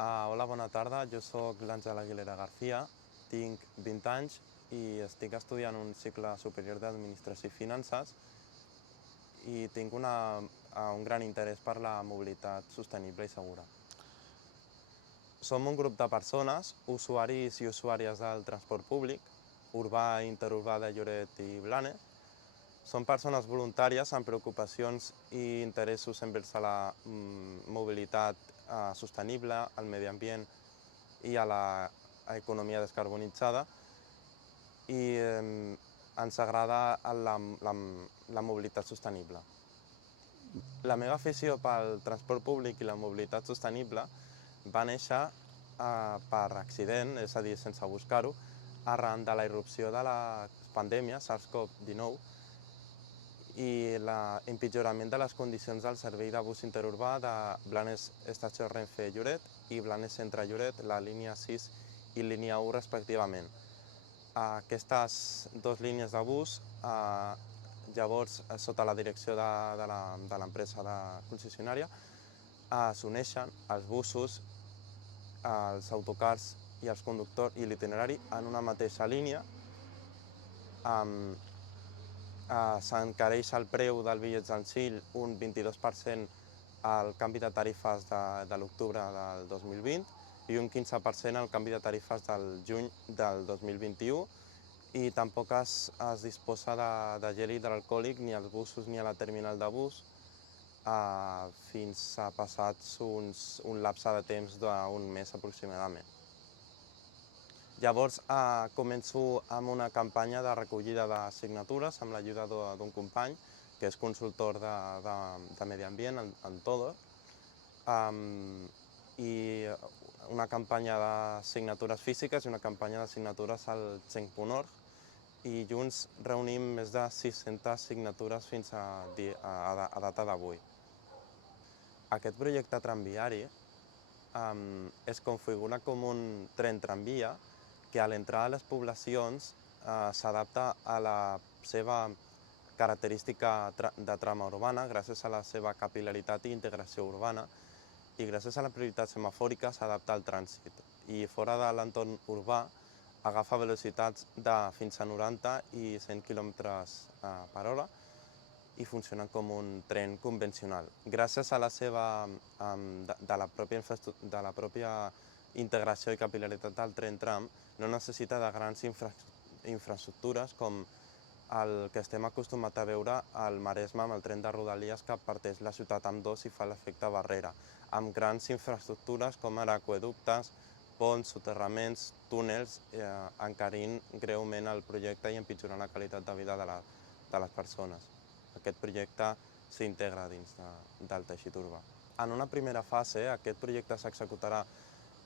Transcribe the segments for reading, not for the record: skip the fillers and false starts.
Hola, bona tarda. Jo sóc l'Àngel Aguilera García, tinc 20 anys i estic estudiant un cicle superior d'Administració i Finances i tinc un gran interès per la mobilitat sostenible i segura. Som un grup de persones, usuaris i usuàries del transport públic, urbà i interurbà de Lloret i Blanes. Som persones voluntàries amb preocupacions i interessos envers a la mobilitat sostenible, al medi ambient i a l'economia descarbonitzada i ens agrada la mobilitat sostenible. La meva afició pel transport públic i la mobilitat sostenible va néixer per accident, és a dir, sense buscar-ho, arran de la irrupció de la pandèmia SARS-CoV-19 i l'empitjorament de les condicions del servei de bus interurbà de Blanes Estació Renfe Lloret i Blanes Centre Lloret, la línia 6 i línia 1 respectivament. Aquestes dues línies de bus, llavors sota la direcció de l'empresa de concessionària, s'uneixen els busos, els autocars i els conductors i l'itinerari en una mateixa línia. S'encareix el preu del bitllet senzill un 22% al canvi de tarifes de l'octubre del 2020 i un 15% al canvi de tarifes del juny del 2021 i tampoc es disposa de gel hidroalcohòlic ni als busos ni a la terminal de bus fins a passats un lapse de temps d'un mes aproximadament. Llavors començo amb una campanya de recollida de signatures amb l'ajuda d'un company que és consultor de medi ambient en Todo, i una campanya de signatures físiques i una campanya de signatures al Change.org i junts reunim més de 600 signatures fins a data d'avui. Aquest projecte tramviari es configura com un tren tramvia que a l'entrar a les poblacions s'adapta a la seva característica de trama urbana gràcies a la seva capil·laritat i integració urbana i gràcies a la prioritat semafòrica s'adapta al trànsit i fora de l'entorn urbà agafa velocitats de fins a 90 i 100 km per hora i funciona com un tren convencional. Gràcies a la seva de la pròpia integració i capil·laritat del tren tram, no necessita de grans infraestructures com el que estem acostumats a veure al Maresme amb el tren de Rodalies que parteix la ciutat en dos i fa l'efecte barrera, amb grans infraestructures com ara aqüeductes, ponts, soterraments, túnels, encarint greument el projecte i empitjorant la qualitat de vida de les persones. Aquest projecte s'integra dins del teixit urbà. En una primera fase, aquest projecte s'executarà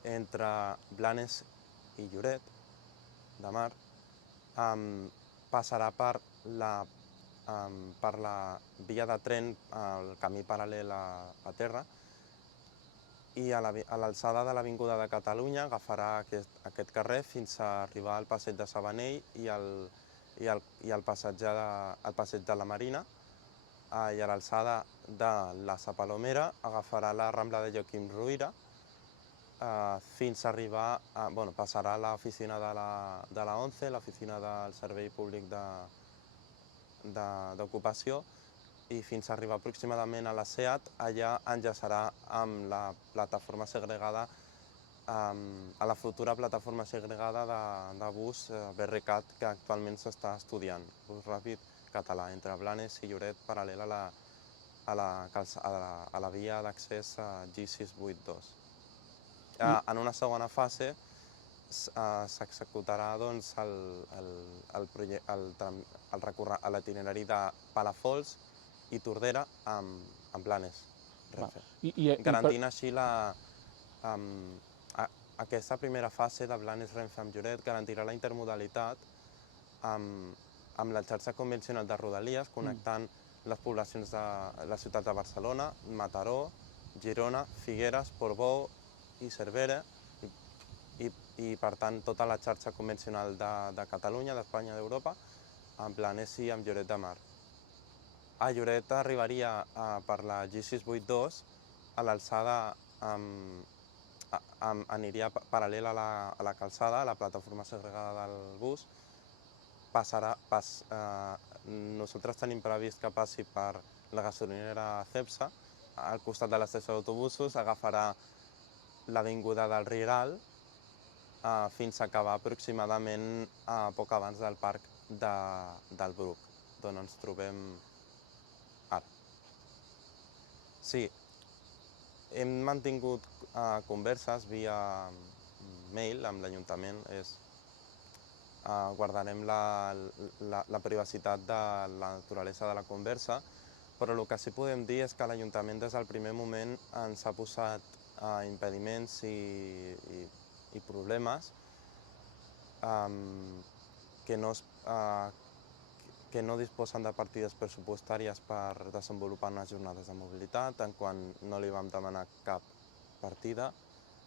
entre Blanes i Lloret de Mar, passarà per la via de tren, el camí paral·lel a terra, i a l'alçada de l'Avinguda de Catalunya agafarà aquest carrer fins a arribar al passeig de Sabanell i al passeig de la Marina, i a l'alçada de la Sa Palomera agafarà la Rambla de Joaquim Ruyra fins a arribar, passarà a l'oficina de la ONCE, l'oficina del Servei Públic d'Ocupació, i fins a arribar aproximadament a la SEAT, allà enllaçarà amb la plataforma segregada, a la futura plataforma segregada de bus BRCAT que actualment s'està estudiant, bus ràpid català, entre Blanes i Lloret, paral·lel a la via d'accés G682. En una segona fase s'executarà l'itinerari de Palafolls i Tordera amb Blanes Renfe, garantint així aquesta primera fase de Blanes Renfe amb Lloret garantirà la intermodalitat amb la xarxa convencional de Rodalies, connectant les poblacions de la ciutat de Barcelona, Mataró, Girona, Figueres, Portbou i Cervera, i per tant tota la xarxa convencional de Catalunya, d'Espanya, d'Europa, amb Blanes i amb Lloret de Mar. A Lloret arribaria per la G682 a l'alçada aniria paral·lel a la calçada, a la plataforma segregada del bus. Nosaltres tenim previst que passi per la gasolinera Cepsa, al costat de l'estació d'autobusos, agafarà l'avinguda del Riral fins a acabar aproximadament poc abans del parc del Bruc, d'on ens trobem ara. Sí, hem mantingut converses via mail amb l'Ajuntament. Guardarem la privacitat de la naturalesa de la conversa, però el que sí podem dir és que l'Ajuntament des del primer moment ens ha posat impediments i problemes que no disposen de partides pressupostàries per desenvolupar unes jornades de mobilitat, en quan no li vam demanar cap partida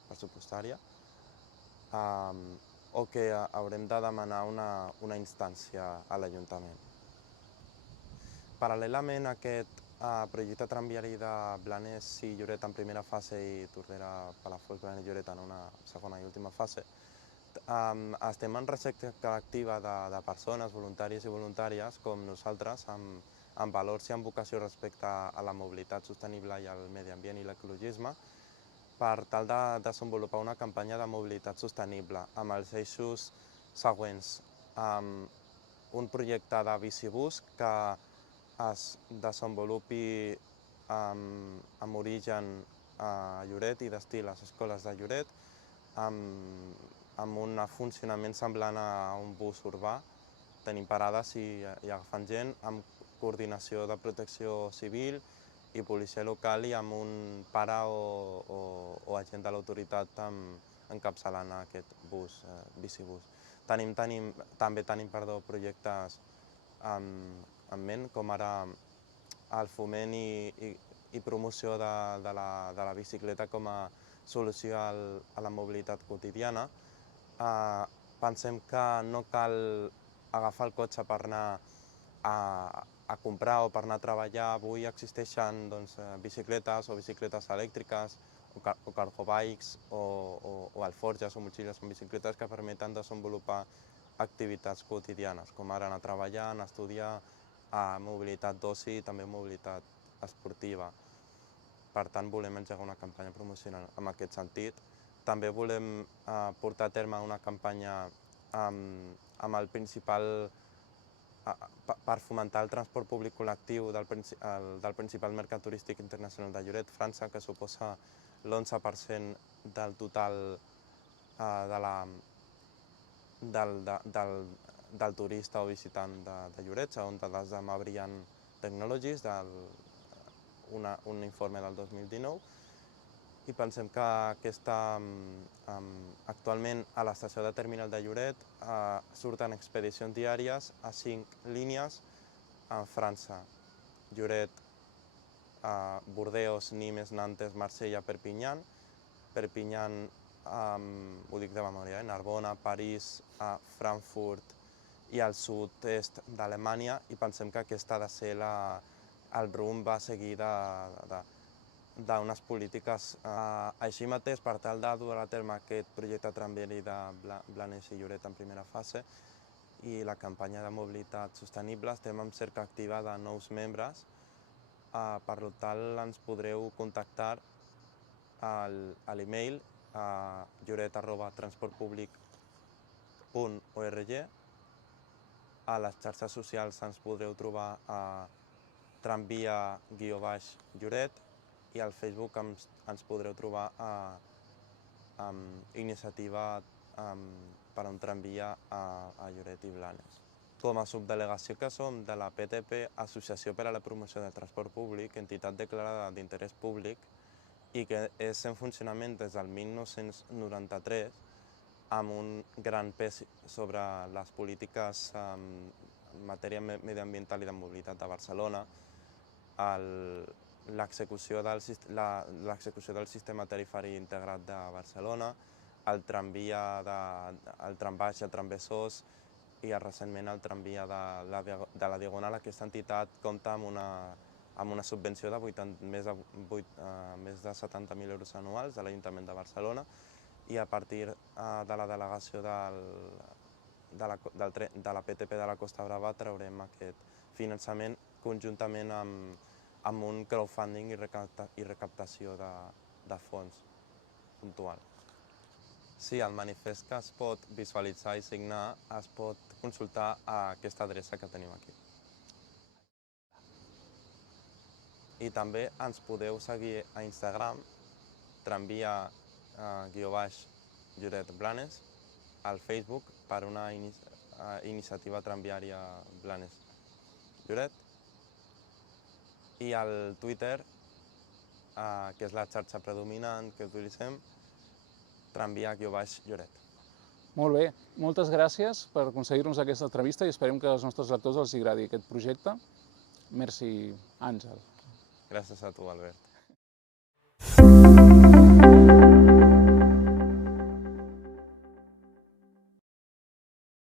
pressupostària, o que haurem de demanar una instància a l'Ajuntament. Paral·lelament a aquest projecte tramviari de Blanes i Lloret en primera fase i Tordera-Palafolls, Blanes i Lloret en una segona i última fase, estem en recerca activa de persones, voluntaris i voluntàries com nosaltres, amb valors i amb vocació respecte a la mobilitat sostenible i al medi ambient i l'ecologisme, per tal de desenvolupar una campanya de mobilitat sostenible amb els eixos següents. Un projecte de bicibús que es desenvolupi amb origen a Lloret i destí a les escoles de Lloret, amb un funcionament semblant a un bus urbà, tenint parades i agafant gent, amb coordinació de protecció civil i policia local i amb un pare o agent de l'autoritat encapçalant aquest bicibús. També tenim projectes en ment, com ara el foment i promoció de la bicicleta com a solució a la mobilitat quotidiana. Pensem que no cal agafar el cotxe per anar a comprar o per anar a treballar. Avui existeixen bicicletes o bicicletes elèctriques o cargo bikes o alforges o motxilles amb bicicletes que permeten desenvolupar activitats quotidianes, com ara anar a treballar, anar a estudiar, mobilitat d'oci i també mobilitat esportiva. Per tant, volem engegar una campanya promocional en aquest sentit. També volem portar a terme una campanya amb el principal per fomentar el transport públic col·lectiu del principal mercat turístic internacional de Lloret, França, que suposa l'11% del total del turista o visitant de Lloret, segons dades de Mabrian Technologies, un informe del 2019, i pensem que actualment a l'estació de terminal de Lloret surten expedicions diàries a 5 línies a França: Lloret, Bordeus, Nimes, Nantes, Marsella, Perpinyà, ho dic de memòria, Narbona, París, Frankfurt i al sud-est d'Alemanya, i pensem que aquest ha de ser el rumb a seguir d'unes polítiques. Així mateix, per tal de dur a terme aquest projecte tramviari de Blanes i Lloret en primera fase i la campanya de mobilitat sostenible, estem en cerca activa de nous membres. Per tant, ens podreu contactar a l'email lloret@transportpublic.org. A les xarxes socials ens podreu trobar a tramvia_Lloret i al Facebook ens podreu trobar a Iniciativa per un tramvia a Lloret i Blanes. Com a subdelegació que som de la PTP, Associació per a la Promoció del Transport Públic, entitat declarada d'interès públic i que és en funcionament des del 1993, amb un gran pes sobre les polítiques en matèria mediambiental i de mobilitat de Barcelona, l'execució del sistema tarifari integrat de Barcelona, el tramvia, el trambaix i el tramvesós, i recentment el tramvia de la Diagonal. Aquesta entitat compta amb amb una subvenció de més de 70.000 euros anuals de l'Ajuntament de Barcelona, i a partir de la delegació de la PTP de la Costa Brava traurem aquest finançament conjuntament amb un crowdfunding i recaptació de fons puntual. Sí, el manifest que es pot visualitzar i signar es pot consultar a aquesta adreça que tenim aquí. I també ens podeu seguir a Instagram, tramvia_Lloret Blanes, al Facebook per una iniciativa tramviària Blanes Lloret, i al Twitter, que és la xarxa predominant que utilitzem, tramvia_Lloret. Molt bé, moltes gràcies per aconseguir-nos aquesta entrevista i esperem que als nostres lectors els agradi aquest projecte. Merci, Àngel. Gràcies a tu, Albert.